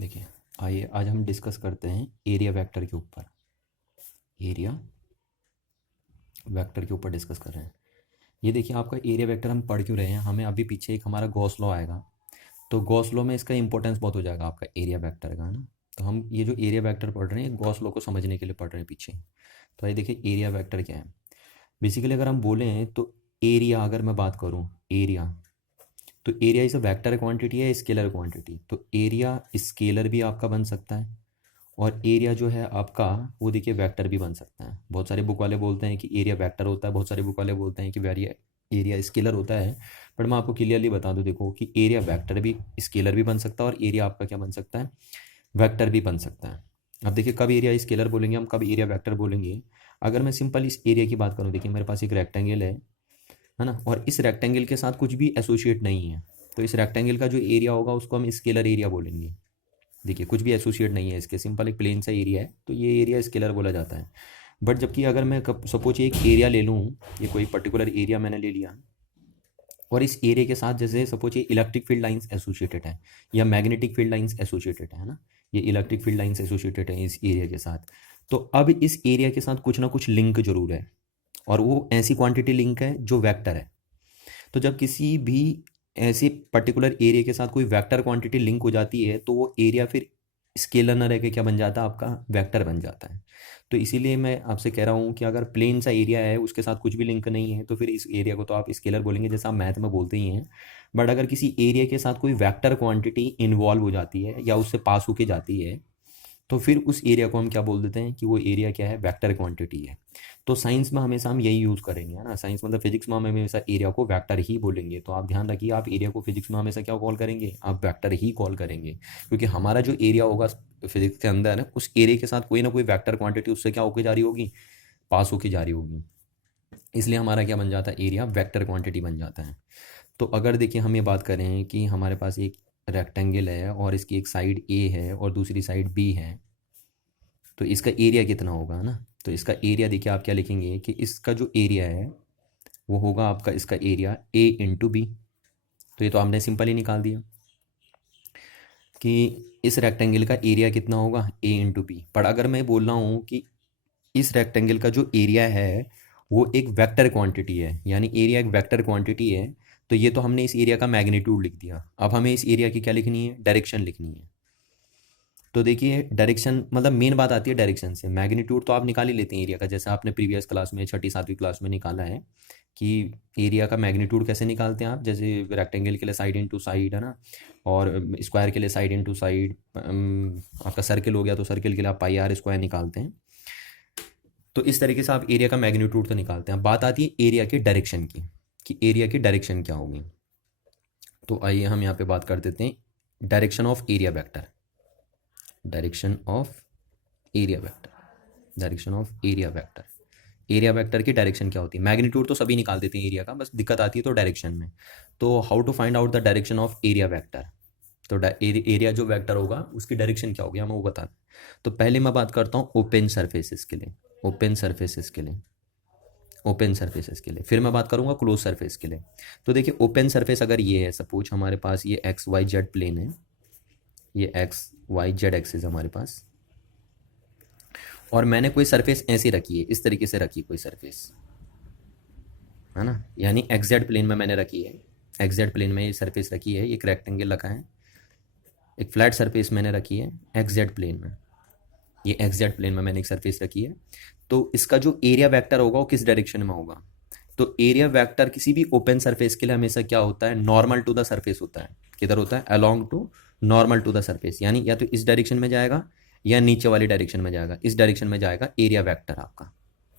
देखिए, आइए आज हम डिस्कस करते हैं एरिया वेक्टर के ऊपर। एरिया वेक्टर के ऊपर डिस्कस कर रहे हैं। ये देखिए, आपका एरिया वेक्टर हम पढ़ क्यों रहे हैं, हमें अभी पीछे एक हमारा गॉस लॉ आएगा, तो गॉस लॉ में इसका इंपॉर्टेंस बहुत हो जाएगा आपका एरिया वेक्टर का, है ना। तो हम ये जो एरिया वेक्टर पढ़ रहे हैं गॉस लॉ को समझने के लिए पढ़ रहे हैं पीछे। तो आइए देखिए एरिया वेक्टर क्या है। बेसिकली अगर हम बोलें तो एरिया, अगर मैं बात करूँ एरिया, तो area is a vector quantity है, स्केलर क्वांटिटी। तो एरिया स्केलर भी आपका बन सकता है, और एरिया जो है आपका वो देखिए वेक्टर भी बन सकता है। बहुत सारे बुक वाले बोलते हैं कि एरिया वेक्टर होता है, बहुत सारे बुक वाले बोलते हैं कि वेरिया एरिया स्केलर होता है। बट मैं आपको क्लियरली बता दूं, देखो कि एरिया वेक्टर भी स्केलर भी बन सकता है, और एरिया आपका क्या बन सकता है, वेक्टर भी बन सकता है। अब देखिए कब एरिया स्केलर बोलेंगे हम, कब एरिया वेक्टर बोलेंगे। अगर मैं सिंपल इस एरिया की बात करूँ, देखिए मेरे पास एक रेक्टेंगल है ना, और इस रेक्टेंगल के साथ कुछ भी एसोसिएट नहीं है, तो इस रेक्टेंगल का जो एरिया होगा उसको हम स्केलर एरिया बोलेंगे। देखिए कुछ भी एसोसिएट नहीं है इसके, सिंपल एक प्लेन सा एरिया है, तो ये एरिया स्केलर बोला जाता है। बट जबकि अगर मैं सपोज एक एरिया ले लूँ, ये कोई पर्टिकुलर एरिया मैंने ले लिया, और इस एरिया के साथ जैसे सपोज ये इलेक्ट्रिक फील्ड लाइंस एसोसिएटेड है, या मैग्नेटिक फील्ड लाइंस एसोसिएटेड है ना, ये इलेक्ट्रिक फील्ड लाइंस एसोसिएटेड है इस एरिया के साथ। तो अब इस एरिया के साथ कुछ ना कुछ लिंक जरूर है, और वो ऐसी क्वांटिटी लिंक है जो वेक्टर है। तो जब किसी भी ऐसे पर्टिकुलर एरिया के साथ कोई वेक्टर क्वांटिटी लिंक हो जाती है, तो वो एरिया फिर स्केलर ना रह के क्या बन जाता है, आपका वेक्टर बन जाता है। तो इसीलिए मैं आपसे कह रहा हूँ कि अगर प्लेन सा एरिया है, उसके साथ कुछ भी लिंक नहीं है, तो फिर इस एरिया को तो आप स्केलर बोलेंगे, जैसा आप मैथ में बोलते ही हैं। बट अगर किसी एरिया के साथ कोई वेक्टर क्वांटिटी इन्वॉल्व हो जाती है या उससे पास होके जाती है, तो फिर उस एरिया को हम क्या बोल देते हैं कि वो एरिया क्या है, वेक्टर क्वांटिटी है। तो साइंस में हमेशा हम यही यूज़ करेंगे, है ना। साइंस मतलब फिजिक्स में हम हमेशा एरिया को वेक्टर ही बोलेंगे। तो आप ध्यान रखिए, आप एरिया को फिजिक्स में हमेशा क्या कॉल करेंगे, आप वेक्टर ही कॉल करेंगे, क्योंकि हमारा जो एरिया होगा फिजिक्स के अंदर है, उस एरिया के साथ कोई ना कोई वेक्टर क्वांटिटी उससे क्या होकर जा रही होगी, पास होके जा रही होगी। इसलिए हमारा क्या बन जाता है, एरिया वेक्टर क्वांटिटी बन जाता है। तो अगर देखिए हम ये बात करें कि हमारे पास एक रेक्टेंगल है, और इसकी एक साइड ए है और दूसरी साइड बी है, तो इसका एरिया कितना होगा ना। तो इसका एरिया देखिए आप क्या लिखेंगे कि इसका जो एरिया है वो होगा आपका, इसका एरिया ए इंटू बी। तो ये तो आपने सिंपल ही निकाल दिया कि इस रेक्टेंगल का एरिया कितना होगा, ए इंटू बी। पर अगर मैं बोल रहा हूँ कि इस रेक्टेंगल का जो एरिया है वो एक वेक्टर क्वांटिटी है, यानी एरिया एक वेक्टर क्वांटिटी है, तो ये तो हमने इस एरिया का मैग्नीट्यूड लिख दिया। अब हमें इस एरिया की क्या लिखनी है, डायरेक्शन लिखनी है। तो देखिए डायरेक्शन मतलब मेन बात आती है डायरेक्शन से। मैग्नीट्यूड तो आप निकाल ही लेते हैं एरिया का, जैसे आपने प्रीवियस क्लास में छठी सातवीं क्लास में निकाला है कि एरिया का मैग्नीट्यूड कैसे निकालते हैं आप, जैसे रेक्टेंगल के लिए साइड इनटू साइड, है ना, और स्क्वायर के लिए साइड इनटू साइड। आपका सर्किल हो गया तो सर्किल के लिए आप पाई आर स्क्वायर निकालते हैं। तो इस तरीके से आप एरिया का मैग्नीट्यूड तो निकालते हैं। बात आती है एरिया के डायरेक्शन की, कि एरिया की डायरेक्शन क्या होगी। तो आइए हम यहाँ पे बात कर देते हैं direction of area vector. Direction of area vector, direction of area vector. Area vector की डायरेक्शन क्या होती है, मैग्नीट्यूड तो सभी निकाल देते हैं एरिया का, बस दिक्कत आती है तो डायरेक्शन में। तो how to find out the direction of area vector. तो एरिया जो वेक्टर होगा उसकी डायरेक्शन क्या होगी हमें वो बता दें। तो पहले मैं बात करता हूँ ओपन सर्फेसिस के लिए, ओपन सर्फेसिस के लिए, ओपन सर्फेसिस के लिए। फिर मैं बात करूंगा क्लोज सर्फेस के लिए। तो देखिए ओपन सर्फेस अगर ये है, सपोज हमारे पास ये एक्स वाई जेड प्लेन है, ये एक्स वाई जेड एक्सिस हमारे पास, और मैंने कोई सरफेस ऐसी रखी है, इस तरीके से रखी कोई सरफेस, है ना, यानी एक्जेड प्लेन में मैंने रखी है। एक्जेड प्लेन में ये सरफेस रखी है, एक रेक्टेंगल रखा है, एक फ्लैट सरफेस मैंने रखी है एक्जेड प्लेन में। ये एक्जेड प्लेन में मैंने एक सरफेस रखी है। तो इसका जो एरिया वेक्टर होगा वो किस डायरेक्शन में होगा। तो एरिया वेक्टर किसी भी ओपन सरफेस के लिए हमेशा क्या होता है, नॉर्मल टू द सरफेस होता है। किधर होता है, along to normal to the surface, यानी या तो इस डायरेक्शन में जाएगा या नीचे वाली डायरेक्शन में जाएगा। इस डायरेक्शन में जाएगा एरिया वेक्टर आपका,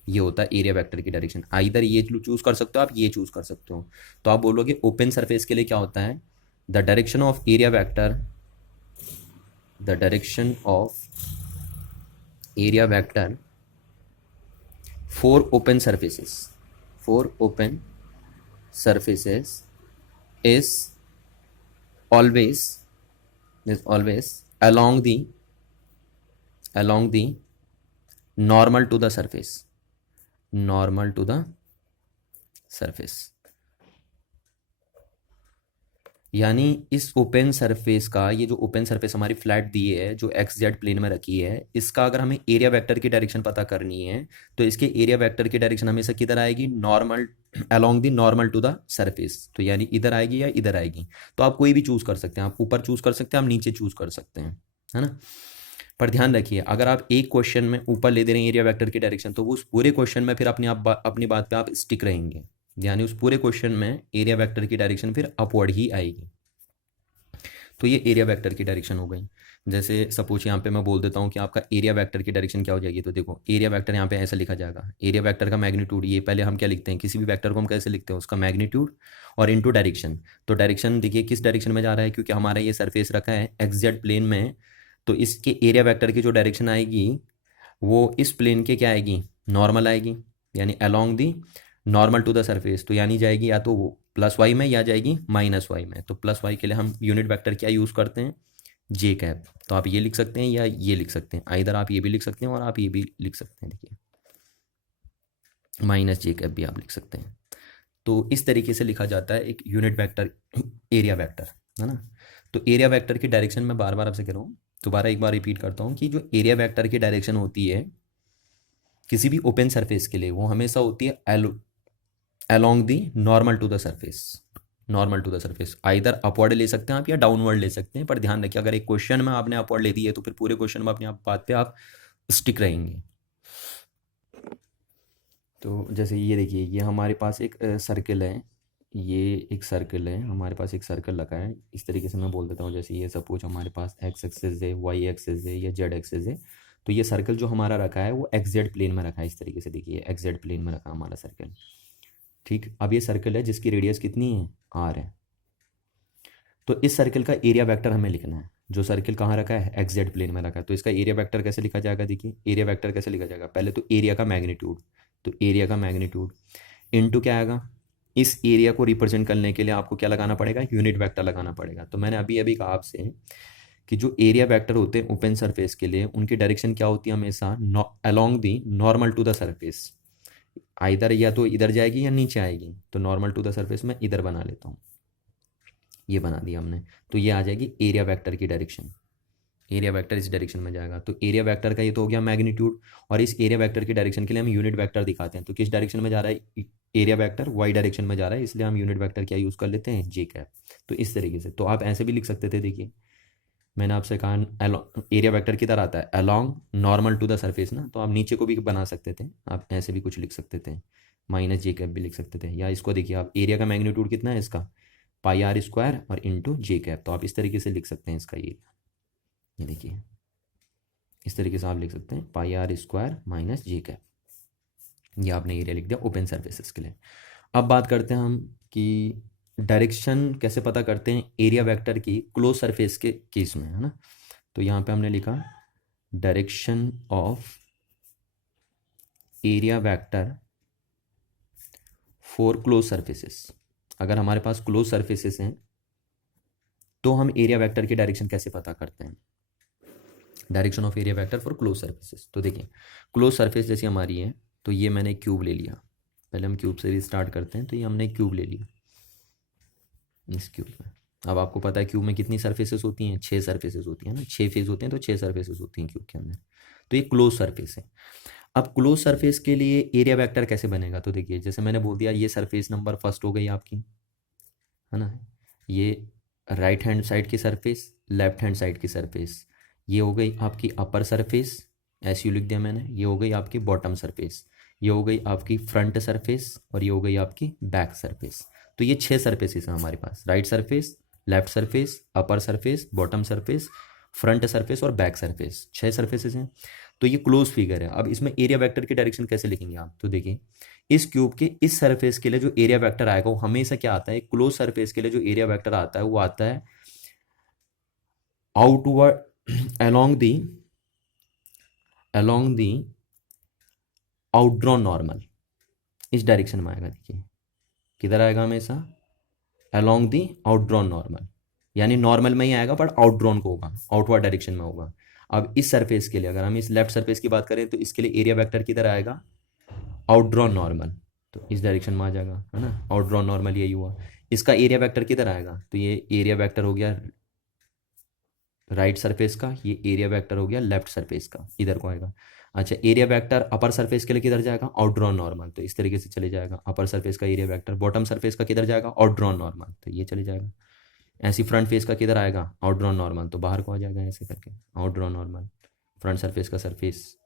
ये होता है एरिया वेक्टर की डायरेक्शन। आइदर ये चूज कर सकते हो आप, ये चूज कर सकते हो। तो आप बोलोगे ओपन सरफेस के लिए क्या होता है, the direction of area vector, the direction of area vector for open surfaces, for open surfaces is always, is always along the normal to the surface, normal to the surface। यानी इस open surface का, ये जो open surface हमारी flat दी है जो x Z plane में रखी है, इसका अगर हमें एरिया वेक्टर की डायरेक्शन पता करनी है तो इसके एरिया वेक्टर की डायरेक्शन हमेशा किधर आएगी, normal along the normal to the surface. तो यानी इधर आएगी या इधर आएगी। तो आप कोई भी चूज कर सकते हैं, आप ऊपर चूज कर सकते हैं, आप नीचे चूज कर सकते हैं, है ना। पर ध्यान रखिए, अगर आप एक क्वेश्चन में ऊपर ले दे रहे हैं एरिया वेक्टर की डायरेक्शन, तो उस पूरे क्वेश्चन में फिर अपनी बात पे आप स्टिक रहेंगे। यानी उस पूरे क्वेश्चन में एरिया वेक्टर की डायरेक्शन फिर अपवर्ड ही आएगी। तो ये एरिया वेक्टर की डायरेक्शन हो गई। जैसे सपोज यहाँ पे मैं बोल देता हूँ कि आपका एरिया वेक्टर की डायरेक्शन क्या हो जाएगी। तो देखो एरिया वेक्टर यहाँ पे ऐसा लिखा जाएगा, एरिया वेक्टर का मैग्नीट्यूड, ये पहले हम क्या लिखते हैं, किसी भी वेक्टर को हम कैसे लिखते हैं, उसका मैग्नीट्यूड और इनटू डायरेक्शन। तो डायरेक्शन देखिए किस डायरेक्शन में जा रहा है, क्योंकि हमारा ये सरफेस रखा है एक्स जेड प्लेन में, तो इसके एरिया वेक्टर की जो डायरेक्शन आएगी वो इस प्लेन के क्या आएगी, नॉर्मल आएगी, यानी along the normal to the surface. तो यानी जाएगी या तो वो प्लस वाई में या जाएगी माइनस वाई में। तो प्लस वाई के लिए हम यूनिट वेक्टर क्या यूज़ करते हैं, जे कैप। तो आप ये लिख सकते हैं या ये लिख सकते हैं, इधर आप ये भी लिख सकते हैं और आप ये भी लिख सकते हैं, देखिए माइनस जे कैप भी आप लिख सकते हैं। तो इस तरीके से लिखा जाता है एक यूनिट वेक्टर, एरिया वेक्टर, है ना। तो एरिया वेक्टर की डायरेक्शन मैं बार बार आपसे कह रहा हूँ, दोबारा एक बार रिपीट करता हूँ कि जो एरिया वेक्टर की डायरेक्शन होती है किसी भी ओपन सरफेस के लिए, वो हमेशा होती है along the normal to the surface. Normal to the surface either upward ले सकते हैं आप या डाउनवर्ड ले सकते हैं, पर ध्यान रखिए अगर एक क्वेश्चन में आपने अपवर्ड ले दी है तो फिर पूरे क्वेश्चन में अपनी आप बात पे आप स्टिक रहेंगे। तो जैसे ये देखिए, ये हमारे पास एक सर्कल है, ये एक सर्कल है, हमारे पास एक सर्कल रखा है। इस तरीके से मैं बोल देता हूँ, जैसे ये सपोज हमारे पास एक्स एक्सेस है, वाई एक्सेस है या जेड एक्सेस है। तो ये सर्कल जो हमारा रखा है वो एक्स जेड प्लेन में रखा है। इस तरीके से देखिए एक्स जेड प्लेन में रखा है हमारा सर्कल। ठीक, अब ये सर्कल है जिसकी रेडियस कितनी है, आर है। तो इस सर्कल का एरिया वेक्टर हमें लिखना है। जो सर्कल कहाँ रखा है, एक्स जेड प्लेन में रखा है। तो इसका एरिया वेक्टर कैसे लिखा जाएगा, देखिए एरिया वेक्टर कैसे लिखा जाएगा, पहले तो एरिया का मैग्नीट्यूड। तो एरिया का मैग्नीट्यूड इनटू क्या आएगा, इस एरिया को रिप्रेजेंट करने के लिए आपको क्या लगाना पड़ेगा, यूनिट वेक्टर लगाना पड़ेगा। तो मैंने अभी अभी कहा आपसे कि जो एरिया वेक्टर होते हैं ओपन सरफेस के लिए, उनकी डायरेक्शन क्या होती है, हमेशा along the normal to the surface. Either या तो इधर जाएगी या नीचे आएगी। तो नॉर्मल टू द सरफेस में इधर बना लेता हूँ, ये बना दिया हमने। तो ये आ जाएगी एरिया वेक्टर की डायरेक्शन। एरिया वेक्टर इस डायरेक्शन में जाएगा। तो एरिया वेक्टर का ये तो हो गया मैग्नीट्यूड, और इस एरिया वेक्टर की डायरेक्शन के लिए हम यूनिट वेक्टर दिखाते हैं। तो किस डायरेक्शन में जा रहा है एरिया वेक्टर, वाई डायरेक्शन में जा रहा है, इसलिए हम यूनिट वेक्टर क्या यूज़ कर लेते हैं, जे कैप। तो इस तरीके से तो आप ऐसे भी लिख सकते थे। देखिए मैंने आपसे कहा एरिया वेक्टर किधर आता है, along normal to the surface ना। तो आप नीचे को भी बना सकते थे, आप ऐसे भी कुछ लिख सकते थे, माइनस जे कैप भी लिख सकते थे। या इसको देखिए आप, एरिया का मैग्नीट्यूड कितना है इसका, पाई आर स्क्वायर और इंटू जे कैप। तो आप इस तरीके से लिख सकते हैं इसका एरिया, ये देखिए इस तरीके से आप लिख सकते हैं, pi R square minus J cap. ये आपने एरिया लिख दिया ओपन सर्फेसेस के लिए। अब बात करते हैं हम कि डायरेक्शन कैसे पता करते हैं एरिया वेक्टर की क्लोज सरफेस के केस में, है ना। तो यहाँ पे हमने लिखा direction of area vector for close surfaces. अगर हमारे पास क्लोज सरफेसेस हैं तो हम एरिया वेक्टर की डायरेक्शन कैसे पता करते हैं, direction of area vector for close surfaces. तो देखिए क्लोज सरफेस जैसी हमारी है, तो ये मैंने क्यूब ले लिया, पहले हम क्यूब से भी स्टार्ट करते हैं। तो ये हमने क्यूब ले लिया, इस क्यूब में। अब आपको पता है क्यूब में कितनी सरफेसेस होती हैं, 6 सरफेसेस होती हैं ना, 6 फेस होते हैं, तो 6 सरफेसेस होती हैं क्यूब के अंदर। तो ये क्लोज सरफेस है। अब क्लोज सरफेस के लिए एरिया वेक्टर कैसे बनेगा, तो देखिए जैसे मैंने बोल दिया, ये सरफेस नंबर फर्स्ट हो गई आपकी, है ना। ये राइट हैंड साइड की सरफेस, लेफ्ट हैंड साइड की सरफेस, ये हो गई आपकी अपर सरफेस, ऐसे यू लिख दिया मैंने। ये हो गई आपकी बॉटम सरफेस, ये हो गई आपकी फ्रंट सरफेस, और ये हो गई आपकी बैक सरफेस। तो ये 6 सरफेसेस हैं हमारे पास, right surface, left surface, upper surface, bottom surface, front surface और बैक सरफेस, 6 सरफेसेस हैं। तो ये क्लोज फिगर है। अब इसमें एरिया वेक्टर की डायरेक्शन कैसे लिखेंगे आप, तो देखिए इस क्यूब के इस सरफेस के लिए जो एरिया वेक्टर आएगा वो हमेशा क्या आता है, क्लोज सरफेस के लिए जो एरिया वेक्टर आता है वो आता है आउटवर्ड along the आउटड्रॉन नॉर्मल, इस डायरेक्शन में आएगा। देखिए किधर आएगा, हमेशा along the आउटड्रॉन नॉर्मल, यानी नॉर्मल में ही आएगा पर आउटड्रॉन को होगा, आउटवर्ड डायरेक्शन में होगा। अब इस सरफेस के लिए अगर हम इस लेफ्ट सरफेस की बात करें तो इसके लिए एरिया वेक्टर किधर आएगा, आउटड्रॉन नॉर्मल, तो इस डायरेक्शन में आ जाएगा, है ना। आउटड्रॉन नॉर्मल यही हुआ। इसका एरिया वेक्टर किधर आएगा, तो ये एरिया वेक्टर हो गया राइट सरफेस का, ये एरिया वेक्टर हो गया लेफ्ट सरफेस का, इधर को आएगा। अच्छा, एरिया वेक्टर अपर सरफेस के लिए किधर जाएगा, आउट ड्रॉन नॉर्मल, तो इस तरीके से चले जाएगा अपर सरफेस का एरिया वेक्टर। बॉटम सरफेस का किधर जाएगा, आउट ड्रॉन नॉर्मल, तो ये चले जाएगा। ऐसी फ्रंट फेस का किधर आएगा, आउट ड्रॉन नॉर्मल, तो बाहर को आ जाएगा ऐसे करके out drawn normal. Front surface का सरफेस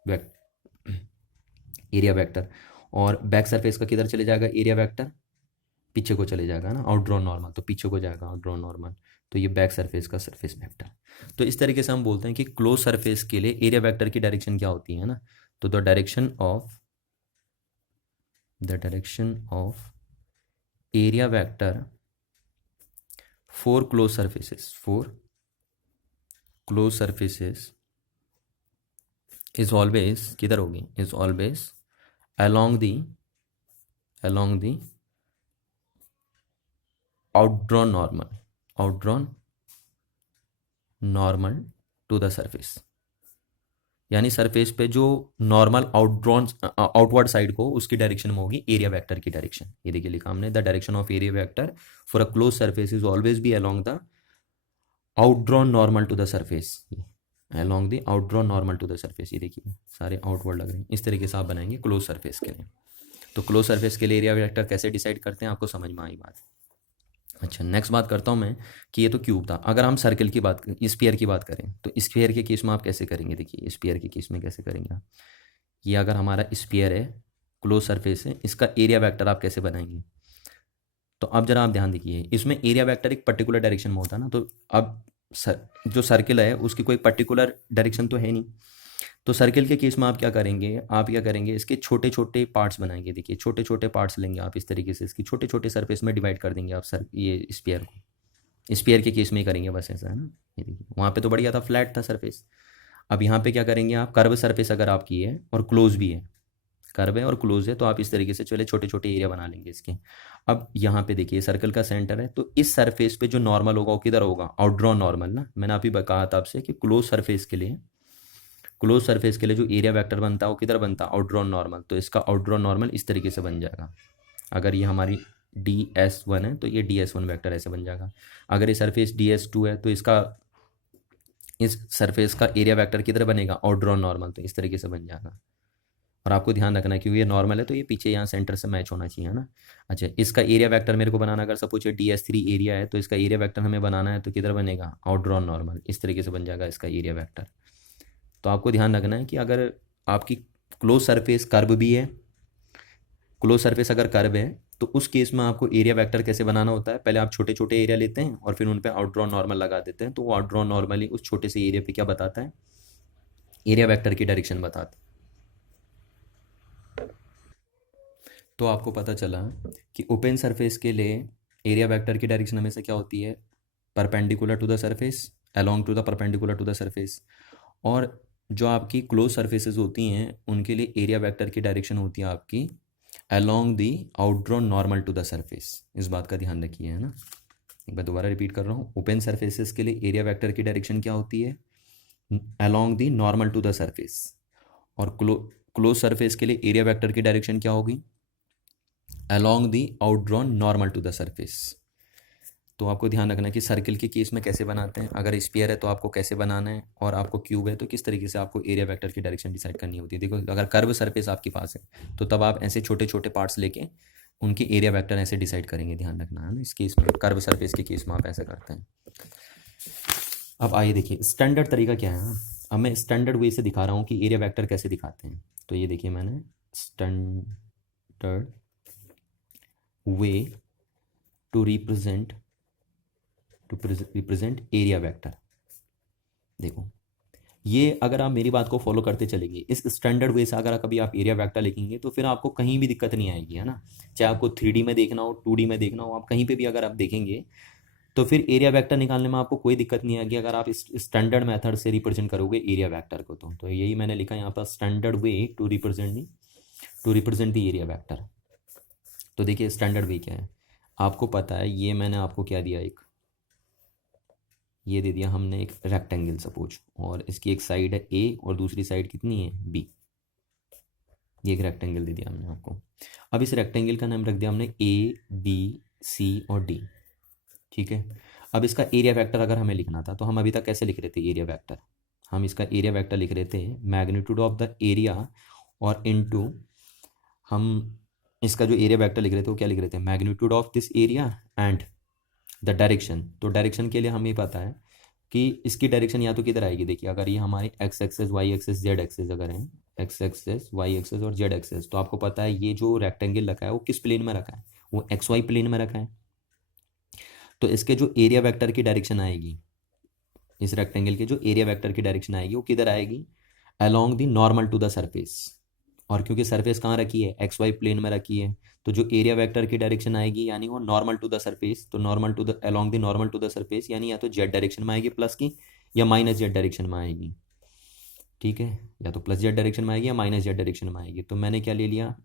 एरिया वेक्टर, और बैक सरफेस का किधर चले जाएगा एरिया वेक्टर, पीछे को चले जाएगा ना, आउट ड्रॉन नॉर्मल, तो पीछे को जाएगा आउट ड्रॉन नॉर्मल, तो ये बैक सरफेस का सरफेस वेक्टर। तो इस तरीके से हम बोलते हैं कि क्लोज सरफेस के लिए एरिया वेक्टर की डायरेक्शन क्या होती है ना, तो the direction of area vector for close surfaces is always किधर होगी, is always along the outdrawn normal to the surface, यानी सरफेस पे जो नॉर्मल आउटवर्ड साइड को उसकी डायरेक्शन में होगी एरिया वेक्टर की डायरेक्शन। ये देखिए लिखा हमने, the direction of area vector for a close surface is always be along the outdrawn normal to the surface, along the outdrawn normal to the surface। ये देखिए सारे आउटवर्ड लग रहे हैं, इस तरीके से आप बनाएंगे क्लोज सरफेस के लिए। तो क्लोज सरफेस के लिए एरिया वेक्टर कैसे डिसाइड करते हैं, आपको समझ में आई बात। अच्छा, नेक्स्ट बात करता हूँ मैं कि ये तो क्यूब था, अगर हम सर्कल की बात स्फीयर की बात करें तो स्फीयर के केस में आप कैसे करेंगे, देखिए स्फीयर के केस में कैसे करेंगे आप, ये अगर हमारा स्फीयर है क्लोज सरफेस है, इसका एरिया वेक्टर आप कैसे बनाएंगे। तो अब जरा आप ध्यान देखिए, इसमें एरिया वेक्टर एक पर्टिकुलर डायरेक्शन में होता है ना, तो अब जो सर्किल है उसकी कोई पर्टिकुलर डायरेक्शन तो है नहीं, तो सर्किल के केस में आप क्या करेंगे, इसके छोटे छोटे पार्ट्स बनाएंगे। देखिए छोटे छोटे पार्ट्स लेंगे आप, इस तरीके से इसकी छोटे छोटे सरफेस में डिवाइड कर देंगे आप ये स्फीयर को। स्फीयर के केस में ही करेंगे बस, ऐसा है ना। ये देखिए वहाँ पे तो बढ़िया था, फ्लैट था सरफेस। अब यहाँ पे क्या करेंगे आप, कर्व सरफेस अगर आपकी है और क्लोज भी है, कर्व है और क्लोज है, तो आप इस तरीके से चले छोटे छोटे एरिया बना लेंगे इसके। अब यहाँ पे देखिए सर्कल का सेंटर है, तो इस सरफेस पे जो नॉर्मल होगा वो किधर होगा, आउटड्रॉन नॉर्मल ना। मैंने अभी कहा था आपसे कि क्लोज सरफेस के लिए जो एरिया वेक्टर बनता है वो किधर बनता है, आउटड्रॉन नॉर्मल, तो इसका आउटड्रॉन नॉर्मल इस तरीके से बन जाएगा। अगर ये हमारी DS1 है तो ये DS1 वेक्टर ऐसे बन जाएगा। अगर ये सरफेस DS2 है तो इसका इस सरफेस का एरिया वेक्टर किधर बनेगा, आउटड्रॉन नॉर्मल, तो इस तरीके से बन जाएगा। और आपको ध्यान रखना है क्योंकि ये नॉर्मल है तो ये पीछे यहाँ सेंटर से मैच होना चाहिए ना। अच्छा, इसका एरिया वेक्टर मेरे को बनाना, अगर सपोज DS3 एरिया है तो इसका एरिया वेक्टर हमें बनाना है तो किधर बनेगा, आउटड्रॉन नॉर्मल, इस तरीके से बन जाएगा इसका एरिया वेक्टर। तो आपको ध्यान रखना है कि अगर आपकी क्लोज सरफेस कर्व भी है, क्लोज सरफेस अगर कर्व है तो उस केस में आपको एरिया वेक्टर कैसे बनाना होता है, पहले आप छोटे छोटे एरिया लेते हैं और फिर उन पर आउटड्रॉन नॉर्मल लगा देते हैं, तो वो आउटड्रॉन नॉर्मली उस छोटे से एरिया पे क्या बताता है, एरिया वेक्टर की डायरेक्शन बताता है। तो आपको पता चला कि ओपन सरफेस के लिए एरिया वेक्टर की डायरेक्शन हमेशा क्या होती है, perpendicular to the surface, along to the perpendicular to the surface. और जो आपकी क्लोज सरफेसेज होती हैं उनके लिए एरिया वेक्टर की डायरेक्शन होती है आपकी along the outdrawn normal to the surface. इस बात का ध्यान रखिए, है ना। एक बार दोबारा रिपीट कर रहा हूँ, ओपन सरफेसेस के लिए एरिया वेक्टर की डायरेक्शन क्या होती है, along the normal to the surface. और क्लोज सरफेस के लिए एरिया वेक्टर की डायरेक्शन क्या होगी, along the outdrawn normal to the surface. तो आपको ध्यान रखना है कि सर्किल के केस में कैसे बनाते हैं, अगर स्फीयर है तो आपको कैसे बनाना है, और आपको क्यूब है तो किस तरीके से आपको एरिया वेक्टर की डायरेक्शन डिसाइड करनी होती है। देखो अगर कर्व सरफेस आपके पास है तो तब आप ऐसे छोटे छोटे पार्ट्स लेके उनके एरिया वेक्टर ऐसे डिसाइड करेंगे, ध्यान रखना है ना। इस केस में कर्व सरफेस के केस में आप ऐसा करते हैं। अब आइए देखिए स्टैंडर्ड तरीका क्या है। अब मैं स्टैंडर्ड वे से दिखा रहा हूँ कि एरिया वेक्टर कैसे दिखाते हैं। तो ये देखिए मैंने standard way to represent area vector. देखो ये अगर आप मेरी बात को फॉलो करते चलेंगे इस स्टैंडर्ड वे से, अगर कभी आप एरिया वेक्टर लिखेंगे तो फिर आपको कहीं भी दिक्कत नहीं आएगी, है ना। चाहे आपको 3D में देखना हो, 2D में देखना हो, आप कहीं पे भी अगर आप देखेंगे तो फिर एरिया वेक्टर निकालने में आपको कोई दिक्कत नहीं आएगी अगर आप इस स्टैंडर्ड मेथड से रिप्रेजेंट करोगे एरिया वेक्टर को। तो यही मैंने लिखा यहाँ पर, standard way to represent the area vector. तो देखिए स्टैंडर्ड वे क्या है, आपको पता है, ये मैंने आपको क्या दिया, ये दे दिया हमने एक रेक्टेंगल सपोज, और इसकी एक साइड है A और दूसरी साइड कितनी है B। ये एक रेक्टेंगल दे दिया हमने आपको। अब इस रेक्टेंगल का नाम रख दिया हमने A B C और D। ठीक है। अब इसका एरिया वेक्टर अगर हमें लिखना था तो हम अभी तक कैसे लिख रहे थे एरिया वेक्टर, हम इसका एरिया वेक्टर लिख रहे थे मैग्नीट्यूड ऑफ द एरिया और इनटू, हम इसका जो एरिया वेक्टर लिख रहे थे वो क्या लिख रहे थे, magnitude of this area and the direction. तो डायरेक्शन के लिए हमें पता है कि इसकी डायरेक्शन या तो किधर आएगी, देखिए अगर ये हमारी x axis y axis z axis अगर है, एक्स एक्सेस वाई एक्सेस और जेड एक्सेस, तो आपको पता है ये जो रेक्टेंगल रखा है वो किस प्लेन में रखा है, वो एक्स वाई प्लेन में रखा है। तो इसके जो एरिया वेक्टर की डायरेक्शन आएगी, इस रेक्टेंगल के जो एरिया वेक्टर की डायरेक्शन आएगी वो किधर आएगी, along the normal to the surface. और क्योंकि सरफेस कहाँ रखी है, एक्स वाई प्लेन में रखी है, तो जो एरिया वेक्टर की डायरेक्शन आएगी यानी वो नॉर्मल टू द सरफेस, तो normal to the along the normal to the surface यानी या तो जेड डायरेक्शन में आएगी प्लस की, या माइनस जेड डायरेक्शन में आएगी। ठीक है, या तो प्लस जेड डायरेक्शन में आएगी या माइनस जेड डायरेक्शन में आएगी। तो मैंने क्या ले लिया,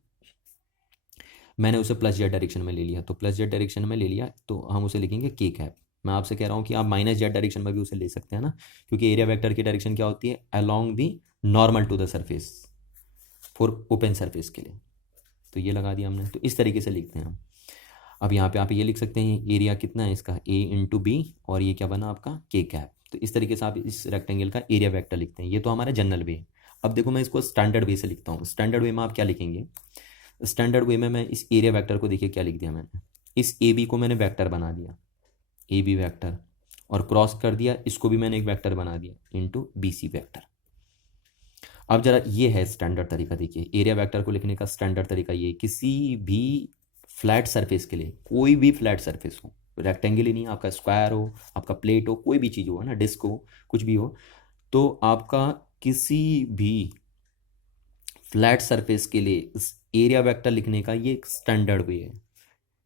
मैंने उसे प्लस जेड डायरेक्शन में ले लिया, तो प्लस जेड डायरेक्शन में ले लिया तो हम उसे लिखेंगे के कैप। मैं आपसे कह रहा हूँ कि आप माइनस जेड डायरेक्शन में भी उसे ले सकते हैं ना, क्योंकि एरिया वेक्टर की डायरेक्शन क्या होती है, along the normal to the surface for open surface के लिए। तो ये लगा दिया हमने, तो इस तरीके से लिखते हैं हम। अब यहाँ पे आप ये लिख सकते हैं एरिया कितना है इसका, ए इंटू बी, और ये क्या बना आपका के कैप। तो इस तरीके से आप इस रेक्टेंगल का एरिया वेक्टर लिखते हैं। ये तो हमारा जनरल वे है। अब देखो मैं इसको स्टैंडर्ड वे से लिखता हूँ। स्टैंडर्ड वे में आप क्या लिखेंगे, स्टैंडर्ड वे में मैं इस एरिया वेक्टर को देखिए क्या लिख दिया मैंने, इस ए बी को मैंने वेक्टर बना दिया, ए बी वैक्टर, और क्रॉस कर दिया इसको भी मैंने एक वेक्टर बना दिया इंटू बी सी वैक्टर। अब जरा ये है स्टैंडर्ड तरीका, देखिए एरिया वेक्टर को लिखने का स्टैंडर्ड तरीका ये, किसी भी फ्लैट सरफेस के लिए, कोई भी फ्लैट सरफेस हो, रेक्टेंगल ही नहीं, आपका स्क्वायर हो, आपका प्लेट हो, कोई भी चीज़ हो ना, डिस्क हो, कुछ भी हो, तो आपका किसी भी फ्लैट सरफेस के लिए इस एरिया वेक्टर लिखने का ये एक स्टैंडर्ड वे है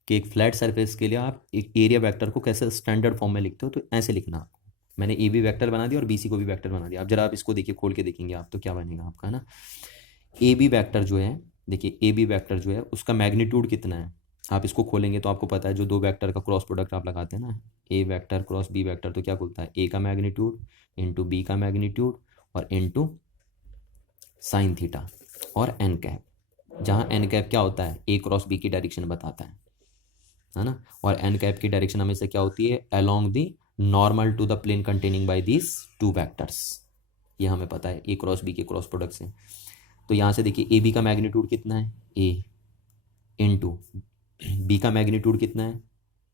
कि एक फ्लैट सरफेस के लिए आप एक एरिया वेक्टर को कैसे स्टैंडर्ड फॉर्म में लिखते हो, तो ऐसे लिखना आपको। मैंने ए बी वैक्टर बना दिया और बी सी को भी वैक्टर बना दिया। अब जरा आप इसको देखिए, खोल के देखेंगे आप तो क्या बनेगा आपका ना, ए बी वैक्टर जो है, देखिए ए बी वैक्टर जो है उसका मैग्नीट्यूड कितना है, आप इसको खोलेंगे तो आपको पता है जो दो वैक्टर का क्रॉस प्रोडक्ट आप लगाते हैं ना, ए वैक्टर क्रॉस बी वैक्टर, तो क्या खुलता है, ए का मैग्नीट्यूड इंटू बी का मैग्नीट्यूड और इंटू साइन थीटा और एन कैप, जहाँ एन कैप क्या होता है, ए क्रॉस बी की डायरेक्शन बताता है ना, और एन कैप की डायरेक्शन हमेशा क्या होती है, along the normal to the plane containing by these two vectors. ये हमें पता है ए क्रॉस बी के क्रॉस प्रोडक्ट से। तो यहाँ से देखिए ए बी का मैग्नीट्यूड कितना है, ए इंटू बी का मैग्नीट्यूड कितना है,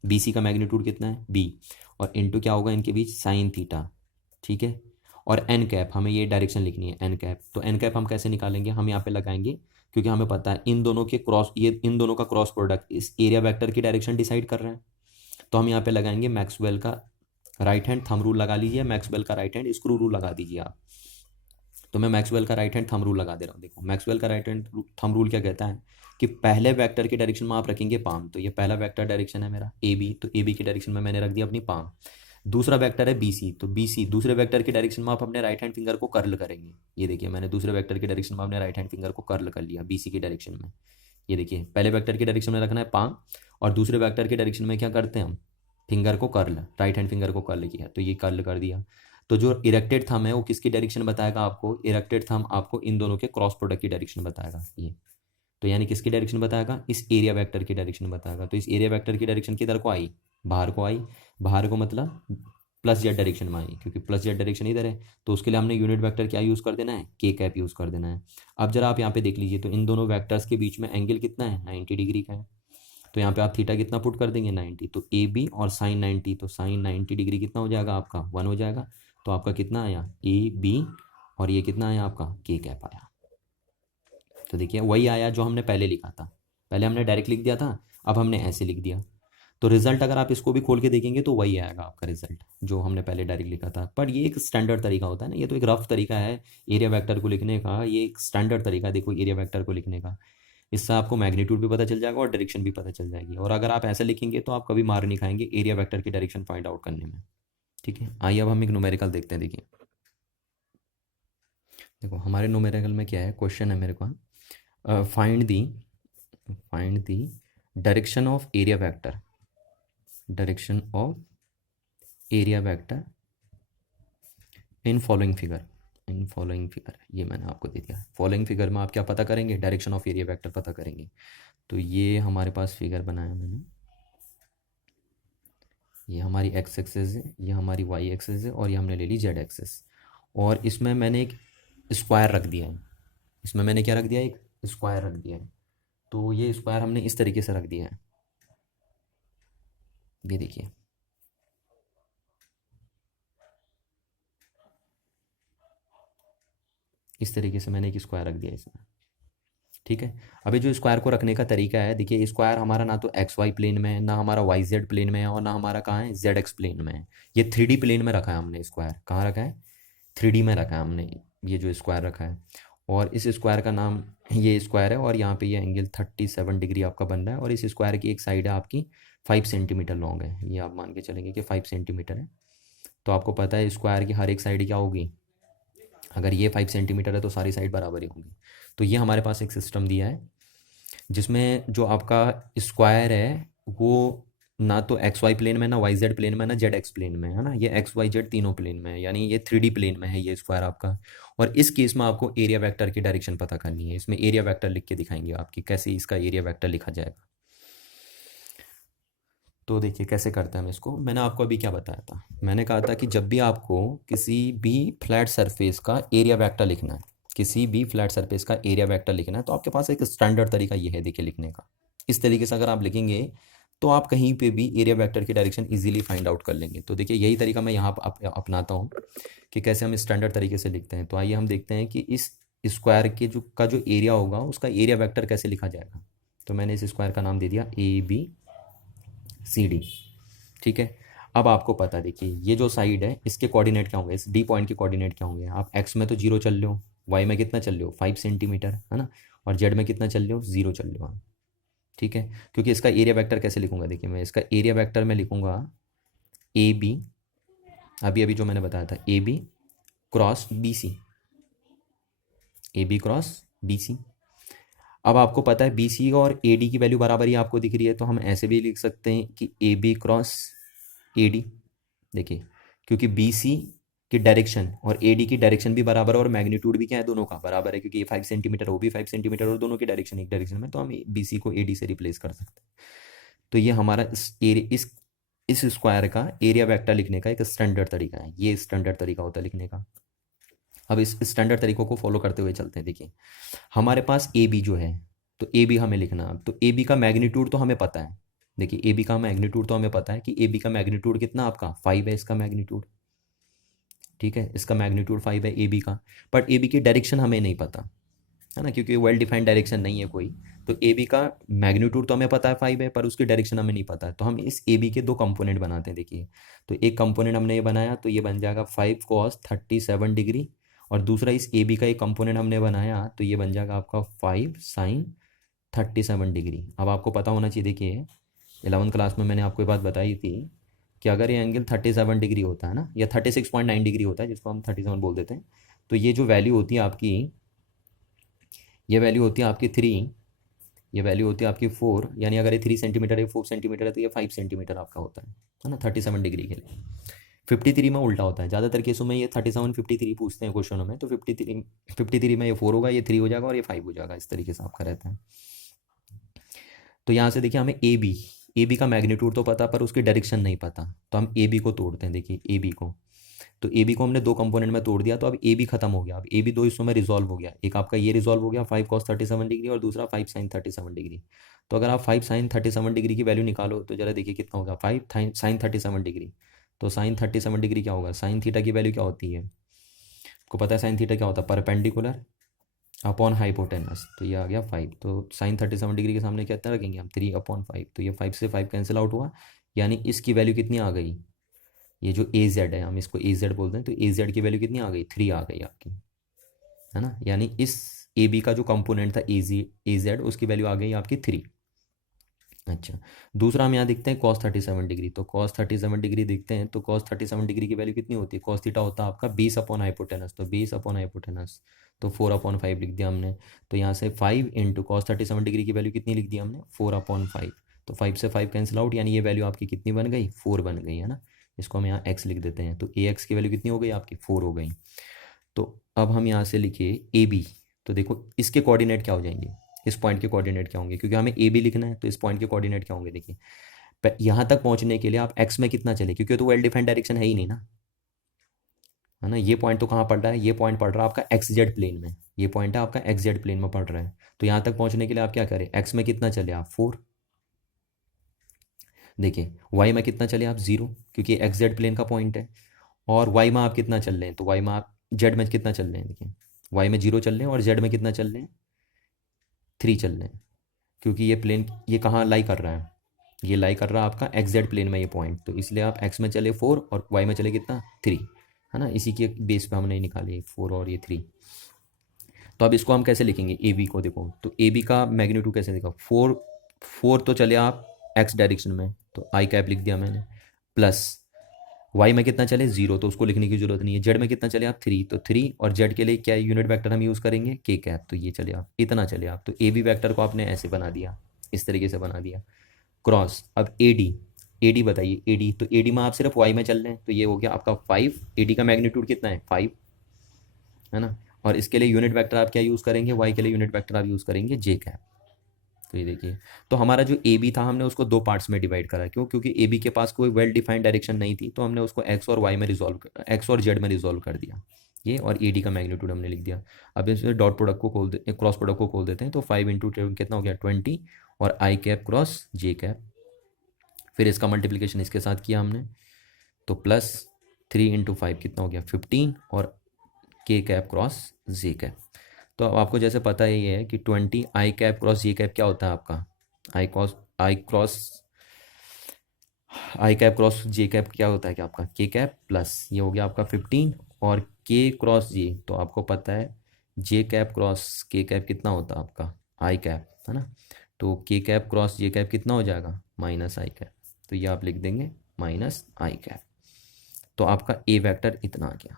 बी सी का मैग्नीट्यूड कितना है, बी, और इंटू क्या होगा इनके बीच, साइन थीटा। ठीक है, और एन कैप हमें ये डायरेक्शन लिखनी है, एन कैप। तो एन कैप हम कैसे निकालेंगे, हम यहाँ पे लगाएंगे, क्योंकि हमें पता है इन दोनों के क्रॉस, ये इन दोनों का क्रॉस प्रोडक्ट इस एरिया वेक्टर की डायरेक्शन डिसाइड कर रहे हैं। तो हम यहाँ पे लगाएंगे मैक्सवेल का राइट हैंड थंब रूल लगा लीजिए, मैक्सवेल का राइट हैंड स्क्रू रूल लगा दीजिए आप। तो मैं मैक्सवेल का राइट हैंड थंब रूल लगा दे रहा हूँ। देखो मैक्सवेल का राइट हैंड थंब रूल क्या कहता है कि पहले वेक्टर की डायरेक्शन में आप रखेंगे पाम। तो ये पहला वेक्टर डायरेक्शन है मेरा ए बी, तो ए बी की डायरेक्शन में मैंने रख दिया अपनी पाम। दूसरा वेक्टर है बी सी, तो बी सी दूसरे वेक्टर की डायरेक्शन में आप अपने राइट हैंड फिंगर को कर्ल करेंगे। ये देखिए मैंने दूसरे वेक्टर की डायरेक्शन में अपने राइट हैंड फिंगर को कर्ल कर लिया बी सी की डायरेक्शन में। ये देखिए पहले वेक्टर की डायरेक्शन में रखना है पाम, और दूसरे वेक्टर की डायरेक्शन में क्या करते हैं हम, फिंगर को कर्ल, राइट हैंड फिंगर को कर्ल किया, तो ये कर्ल कर दिया। तो जो इरेक्टेड थंब है वो किसकी डायरेक्शन बताएगा आपको, इरेक्टेड थंब आपको इन दोनों के क्रॉस प्रोडक्ट की डायरेक्शन बताएगा ये। तो यानी किसकी डायरेक्शन बताएगा, इस एरिया वेक्टर की डायरेक्शन बताएगा। तो इस एरिया वेक्टर की डायरेक्शन किधर को आई, बाहर को आई, बाहर को मतलब प्लस जेड डायरेक्शन में आई, क्योंकि प्लस जेड डायरेक्शन इधर है। तो उसके लिए हमने यूनिट वेक्टर क्या यूज़ कर देना है, के कैप यूज़ कर देना है। अब जरा आप यहाँ पे देख लीजिए, तो इन दोनों वेक्टर्स के बीच में एंगल कितना है, 90 डिग्री का है। तो यहाँ पे आप थीटा कितना पुट कर देंगे, 90। तो ए बी और साइन 90, तो साइन 90 डिग्री कितना हो जाएगा आपका, 1 हो जाएगा। तो आपका कितना आया, ए बी, और ये कितना आया आपका, के कैप आया। तो देखिए वही आया जो हमने पहले लिखा था, पहले हमने डायरेक्ट लिख दिया था, अब हमने ऐसे लिख दिया। तो रिजल्ट अगर आप इसको भी खोल के देखेंगे तो वही आएगा आपका रिजल्ट जो हमने पहले डायरेक्ट लिखा था। पर ये एक स्टैंडर्ड तरीका होता है ना, ये तो एक रफ तरीका है एरिया वेक्टर को लिखने का, ये एक स्टैंडर्ड तरीका है देखो एरिया वेक्टर को लिखने का। इससे आपको मैग्नीट्यूड भी पता चल जाएगा और डायरेक्शन भी पता चल जाएगी। और अगर आप ऐसा लिखेंगे तो आप कभी मार नहीं खाएंगे एरिया वेक्टर की डायरेक्शन फाइंड आउट करने में। ठीक है, आइए अब हम एक न्यूमेरिकल देखते हैं। देखिए देखो हमारे न्यूमेरिकल में क्या है, क्वेश्चन है मेरे को, find the direction of area vector, direction of area vector in following figure, in following figure. ये मैंने आपको दे दिया। फॉलोइंग फिगर में आप क्या पता करेंगे, डायरेक्शन ऑफ एरिया वेक्टर पता करेंगे। तो ये हमारे पास फिगर बनाया मैंने, ये हमारी एक्स एक्सेस है, ये हमारी वाई एक्सेस है, और ये हमने ले ली जेड एक्सेस। और इसमें मैंने एक स्क्वायर रख दिया है। इसमें मैंने क्या रख दिया है, एक स्क्वायर रख दिया है। तो ये स्क्वायर हमने इस तरीके से रख दिया है, ये देखिए। इस तरीके से मैंने एक स्क्वायर रख दिया इसमें, ठीक है। अभी जो स्क्वायर को रखने का तरीका है, देखिए स्क्वायर हमारा ना तो एक्स वाई प्लेन में है, ना हमारा वाई जेड प्लेन में है, और ना हमारा कहाँ है, जेड एक्स प्लेन में है। ये 3D प्लेन में रखा है हमने स्क्वायर। कहाँ रखा है, 3D में रखा है हमने ये जो स्क्वायर रखा है। और इस स्क्वायर का नाम, ये स्क्वायर है, और यहाँ पे ये एंगल 37 डिग्री आपका बन रहा है। और इस स्क्वायर की एक साइड है आपकी 5 सेंटीमीटर लॉन्ग है, ये आप मान के चलेंगे कि 5 सेंटीमीटर है। तो आपको पता है स्क्वायर की हर एक साइड क्या होगी, अगर ये 5 सेंटीमीटर है तो सारी साइड बराबर ही होंगी। तो ये हमारे पास एक सिस्टम दिया है जिसमें जो आपका स्क्वायर है वो ना तो एक्स वाई प्लेन में, ना वाई जेड प्लेन में, ना जेड एक्स प्लेन में है ना, ये एक्स वाई जेड तीनों प्लेन में है, यानी ये 3D प्लेन में है ये स्क्वायर आपका। और इस केस में आपको एरिया वेक्टर की डायरेक्शन पता करनी है। इसमें एरिया वेक्टर लिख के दिखाएंगे आपकी कैसे इसका एरिया वेक्टर लिखा जाएगा। तो देखिए कैसे करते हैं हम इसको। मैंने आपको अभी क्या बताया था, मैंने कहा था कि जब भी आपको किसी भी फ्लैट सरफेस का एरिया वेक्टर लिखना है, किसी भी फ्लैट सरफेस का एरिया वेक्टर लिखना है, तो आपके पास एक स्टैंडर्ड तरीका ये है देखिए लिखने का। इस तरीके से अगर आप लिखेंगे तो आप कहीं पे भी एरिया वेक्टर की डायरेक्शन इजीली फाइंड आउट कर लेंगे। तो देखिए यही तरीका मैं यहाँ अपनाता हूँ कि कैसे हम स्टैंडर्ड तरीके से लिखते हैं। तो आइए हम देखते हैं कि इस स्क्वायर के जो एरिया होगा उसका एरिया वेक्टर कैसे लिखा जाएगा। तो मैंने इस स्क्वायर का नाम दे दिया ABCD, ठीक है। अब आपको पता है, देखिए ये जो साइड है इसके कोऑर्डिनेट क्या होंगे, इस डी पॉइंट के कोऑर्डिनेट क्या होंगे। आप एक्स में तो 0 चल रहे हो, वाई में कितना चल रहे हो 5 सेंटीमीटर है ना, और जेड में कितना चल रहे हो 0 चल रहे हो आप, ठीक है। क्योंकि इसका एरिया वेक्टर कैसे लिखूंगा, देखिए मैं इसका एरिया वेक्टर में लिखूंगा AB, अभी अभी जो मैंने बताया था AB cross BC, AB cross BC। अब आपको पता है BC और AD की वैल्यू बराबर ही आपको दिख रही है, तो हम ऐसे भी लिख सकते हैं कि AB क्रॉस AD। देखिए क्योंकि BC की डायरेक्शन और AD की डायरेक्शन भी बराबर है, और मैग्नीट्यूड भी क्या है, दोनों का बराबर है, क्योंकि ये 5 सेंटीमीटर वो भी 5 सेंटीमीटर, और दोनों की डायरेक्शन एक डायरेक्शन में, तो हम BC को AD से रिप्लेस कर सकते हैं। तो ये हमारा इस स्क्वायर का एरिया वेक्टर लिखने का एक स्टैंडर्ड तरीका है, ये स्टैंडर्ड तरीका होता है लिखने का। अब इस स्टैंडर्ड तरीकों को फॉलो करते हुए चलते हैं। देखिए हमारे पास AB जो है, तो AB हमें लिखना है। तो AB का मैग्नीट्यूड तो हमें पता है, देखिए AB का मैग्नीट्यूड तो हमें पता है कि AB का मैग्नीट्यूड कितना आपका 5 है, इसका मैग्नीट्यूड, ठीक है, इसका मैग्नीट्यूड 5 है AB का। बट AB की डायरेक्शन हमें नहीं पता है ना, क्योंकि वेल डिफाइंड डायरेक्शन नहीं है कोई। तो AB का मैग्नीट्यूड तो हमें पता है 5 है, पर उसकी डायरेक्शन हमें नहीं पता है। तो हम इस AB के दो कंपोनेंट बनाते हैं। देखिए तो एक कंपोनेंट हमने ये बनाया, तो ये बन जाएगा 5 cos 37 डिग्री, और दूसरा इस AB का एक कंपोनेंट हमने बनाया, तो ये बन जाएगा आपका 5 sin 37 डिग्री। अब आपको पता होना चाहिए, देखिए 11th क्लास में मैंने आपको ये बात बताई थी कि अगर ये एंगल 37 डिग्री होता है ना, या 36.9 डिग्री होता है, जिसको हम 37 बोल देते हैं, तो ये जो वैल्यू होती है आपकी, ये वैल्यू होती है आपकी 3, ये वैल्यू होती है आपकी 4, यानी अगर ये 3 सेंटीमीटर है, 4 सेंटीमीटर है, तो ये 5 सेंटीमीटर आपका होता है ना 37 डिग्री के लिए। 53 में उल्टा होता है, ज़्यादातर केसों में ये 37 53 पूछते हैं क्वेश्चनों में, तो 53 में ये 4 होगा, ये 3 हो जाएगा, और ये 5 हो जाएगा, इस तरीके से आपका रहता है। तो यहाँ से देखिए हमें AB का मैग्नीट्यूड तो पता, पर उसकी डायरेक्शन नहीं पता, तो हम AB को तोड़ते हैं। देखिए AB को, तो AB को हमने दो कंपोनेंट में तोड़ दिया, तो अब AB खत्म हो गया। अब AB दो हिस्सों में रिजॉल्व हो गया, एक आपका ये रिजॉल्व हो गया 5 cos 37 डिग्री, और दूसरा 5 sin 37 डिग्री। तो अगर आप 5 sin 37 डिग्री की वैल्यू निकालो, तो जरा देखिए कितना होगा 5 sin 37 डिग्री। तो sin 37 डिग्री क्या होगा, साइन थीटा की वैल्यू क्या होती है, आपको पता है साइन थीटा क्या होता है, परपेंडिकुलर अपॉन हाइपोटेनस। तो ये आ गया 5, तो साइन 37 डिग्री के सामने कितना रखेंगे हम, 3/5। तो ये 5 से 5 कैंसिल आउट हुआ, यानी इसकी वैल्यू कितनी आ गई, ये जो AZ है, हम इसको AZ बोलते हैं, तो AZ की वैल्यू कितनी आ गई, 3 आ गई आपकी, है ना। यानी इस AB का जो कंपोनेंट था AZ, उसकी वैल्यू आ गई आपकी 3। अच्छा, दूसरा हम यहाँ देखते हैं cos 37 डिग्री। तो cos 37 डिग्री देखते हैं, तो cos 37 डिग्री की वैल्यू कितनी होती है, cos थीटा होता है आपका 20 अपॉन हाइपोटेनस, तो 20 अपॉन हाइपोटेनस, तो 4/5 लिख दिया हमने। तो यहाँ से 5 इंटू cos 37 डिग्री की वैल्यू कितनी लिख दी हमने, 4/5। तो 5 से 5 कैंसिल आउट, यानी ये वैल्यू आपकी कितनी बन गई, 4 बन गई, है ना। इसको हम यहाँ x लिख देते हैं, तो AX की वैल्यू कितनी हो गई आपकी, 4 हो गई। तो अब हम यहाँ से लिखिए AB, तो देखो इसके कोऑर्डिनेट क्या हो जाएंगे, इस पॉइंट के कोऑर्डिनेट क्या होंगे, क्योंकि हमें AB लिखना है, तो इस पॉइंट के कोऑर्डिनेट क्या होंगे, देखिए यहाँ तक पहुँचने के लिए आप एक्स में कितना चले, क्योंकि तो वेल डिफाइंड डायरेक्शन है ही नहीं ना, है ना। ये पॉइंट तो कहाँ पड़ रहा है, ये पॉइंट पड़ रहा है आपका एक्स जेड प्लेन में, ये पॉइंट है आपका एक्स जेड प्लेन में पड़ रहा है। तो यहाँ तक पहुँचने के लिए आप क्या करें, एक्स में कितना चले आप 4, देखिए वाई में कितना चले आप 0, क्योंकि एक्स जेड प्लेन का पॉइंट है। और वाई में आप कितना चल रहे हैं, तो वाई में आप जेड में कितना चल रहे हैं, देखिए वाई में 0 चल रहे हैं और जेड में कितना चल रहे हैं 3 चल रहे हैं, क्योंकि ये प्लेन ये कहाँ लाई कर रहा है, ये लाई कर रहा है आपका एक्स जेड प्लेन में ये पॉइंट, तो इसलिए आप एक्स में चले 4 और वाई में चले कितना 3, है ना। इसी के बेस पे हमने निकाली 4 और ये 3। तो अब इसको हम कैसे लिखेंगे, ए बी को देखो, तो ए बी का मैग्नीट्यूड कैसे देखा, 4 तो चले आप एक्स डायरेक्शन में, तो आई कैप लिख दिया मैंने, प्लस वाई में कितना चले 0, तो उसको लिखने की जरूरत नहीं है। जेड में कितना चले आप 3, तो 3, और जेड के लिए क्या यूनिट वेक्टर हम यूज़ करेंगे के कैप, तो ये चले आप इतना चले आप, तो ए बी वैक्टर को आपने ऐसे बना दिया, इस तरीके से बना दिया क्रॉस। अब ए डी बताइए, ए डी, तो ए डी में आप सिर्फ वाई में चल रहे हैं, तो ये हो गया आपका 5, ए डी का मैग्नीट्यूड कितना है 5, है ना। और इसके लिए यूनिट वेक्टर आप क्या यूज़ करेंगे, वाई के लिए यूनिट वेक्टर आप यूज़ करेंगे जे कैप। तो ये देखिए, तो हमारा जो ए बी था हमने उसको 2 पार्ट्स में डिवाइड करा, क्यों, क्योंकि ए बी के पास कोई वेल डिफाइंड डायरेक्शन नहीं थी, तो हमने उसको एक्स और वाई में एक्स और जेड में रिजॉल्व कर दिया ये, और ए डी का मैग्नीट्यूड हमने लिख दिया। अब इसमें डॉट प्रोडक्ट को खोल दे, क्रॉस प्रोडक्ट को खोल देते हैं, तो 5 इंटू कितना हो गया 20, और आई कैप क्रॉस जे कैप, फिर इसका मल्टीप्लिकेशन इसके साथ किया हमने, तो प्लस 3 इंटू 5 कितना हो गया 15, और के कैप क्रॉस जे कैप। तो अब आपको जैसे पता ही है कि 20 आई कैप क्रॉस जे कैप क्या होता है आपका, आई कैप क्रॉस जे कैप क्या होता है, क्या आपका के कैप, प्लस ये हो गया आपका 15, और के क्रॉस जे, तो आपको पता है जे कैप क्रॉस के कैप कितना होता है आपका आई कैप, है ना। तो के कैप क्रॉस जे कैप कितना हो जाएगा माइनस आई कैप, तो ये आप लिख देंगे माइनस आई कैप। तो आपका ए वेक्टर इतना आ गया,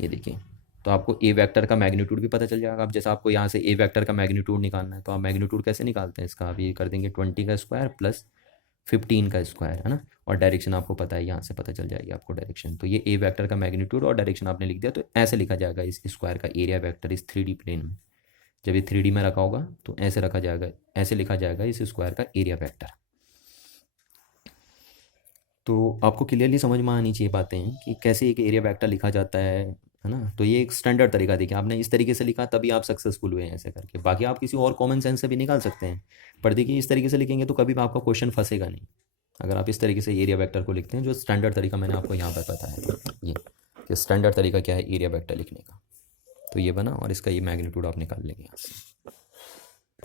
ये देखिए। तो आपको ए वेक्टर का मैग्नीट्यूड भी पता चल जाएगा। अब जैसे आपको यहाँ से ए वेक्टर का मैग्नीट्यूड निकालना है, तो आप मैग्नीट्यूड कैसे निकालते हैं इसका, आप ये कर देंगे 20 का स्क्वायर प्लस 15 का स्क्वायर, है ना। और डायरेक्शन आपको पता है, यहाँ से पता चल जाएगी आपको डायरेक्शन। तो ये ए वेक्टर का मैग्नीट्यूड और डायरेक्शन आपने लिख दिया, तो ऐसे लिखा जाएगा इस स्क्वायर का एरिया वेक्टर इस 3D प्लेन में। जब ये 3D में रखा होगा तो ऐसे रखा जाएगा, ऐसे लिखा जाएगा इस स्क्वायर का एरिया वेक्टर। तो आपको क्लियरली समझ में आनी चाहिए बातें कि कैसे एक एरिया वेक्टर लिखा जाता है ना। तो ये एक स्टैंडर्ड तरीका देखिए, आपने इस तरीके से लिखा तभी आप सक्सेसफुल हुए हैं ऐसे करके। बाकी आप किसी और कॉमन सेंस से भी निकाल सकते हैं, पर देखिए इस तरीके से लिखेंगे तो कभी भी आपका क्वेश्चन फंसेगा नहीं, अगर आप इस तरीके से एरिया वेक्टर को लिखते हैं। जो स्टैंडर्ड तरीका मैंने आपको यहाँ पर बताया ये, कि स्टैंडर्ड तरीका क्या है एरिया वेक्टर लिखने का। तो ये बना, और इसका ये मैग्नीट्यूड आप निकाल लेंगे यहाँ से।